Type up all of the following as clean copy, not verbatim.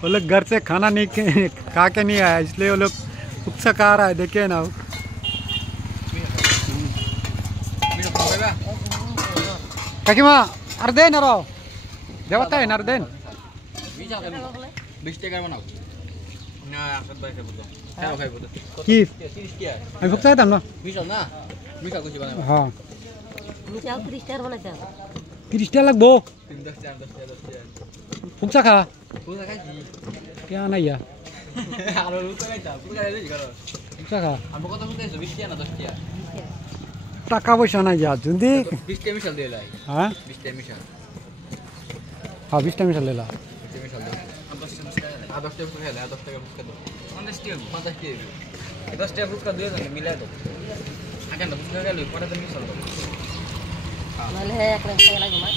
वो लोग घर से खाना नहीं खा के नहीं आया, इसलिए वो लोग फुक्सा खा रहा है। देखिए ना, काकीमा अर्धेन रो देवता है अर्धेन কি আমি ফুকসা খাইতাম না হ্যাঁ 30 টাকা লাগবো ফুকসা খা क्या नहीं यार ফুকসা খা টাকা পয়সা নাই यार जुंदी 20 টা মিশাল দিয়ে লাই हां 20 টা মিশাল हां 20 টা মিশাল ले ला 20 টা মিশাল দাও 10 টা ফুচকা খেলে 10 টাকা ফুচকা দাও 50 টাকা 10 টাকা ফুচকা দিয়ে দেন মিলাই দাও আগে না ফুচকা খেলে পরে তো মিশাল দাও মানে এক রকম টাকা লাগে মা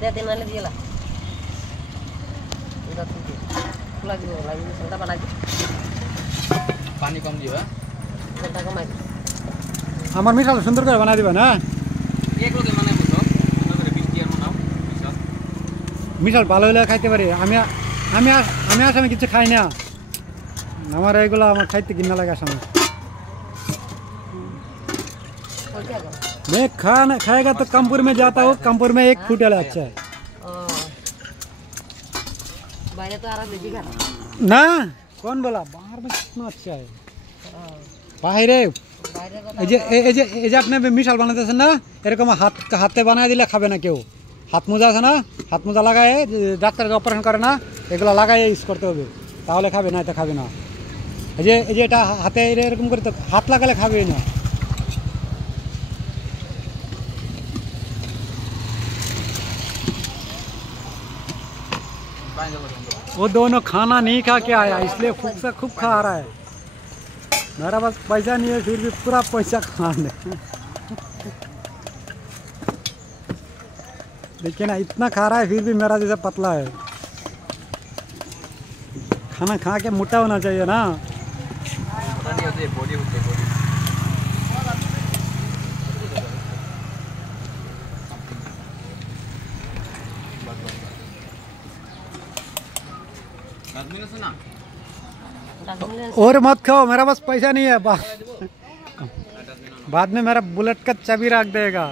दे दिन वाले दिला उधर लगी संता बना के पानी कम दिबा संता कम आके আমার মিশাল সুন্দর করে বানাই দিবা না এক লোকে মানে বুঝো করে 20 টাকা বানাও মিশাল মিশাল ভালো হলে খাইতে পারি। আমি আমি আমি আসামে কিছু খাই না, আমার এগুলো আমার খাইতে কিনা লাগে আসামে। मैं खाएगा तो कानपुर में जाता हूँ, कानपुर में एक होटल अच्छा है ना। कौन बोला बाहर में कितना अच्छा है बाहरे আপনি মিশাল বানাতেছেন না, এরকম হাতে বানায় দিলে খাবে না কেউ। হাত মোজা আছে না, হাত মোজা লাগায় ডাক্তার অপারেশন করে না, এগুলো লাগাই ইউজ করতে হবে, তাহলে খাবে না, এটা খাবে না। এই যে এটা হাতে এরকম করে তো হাত লাগালে খাবে না। वो दोनों खाना नहीं खा के आया, इसलिए फुक्सा खूब खा रहा है। मेरा पास पैसा नहीं है, फिर भी पूरा पैसा खाने। देखिए ना, इतना खा रहा है फिर भी मेरा जैसा पतला है। खाना खा के मोटा होना चाहिए ना। और मत खाओ, मेरा पास पैसा नहीं है। बाद में मेरा बुलेट का चाबी रख देगा।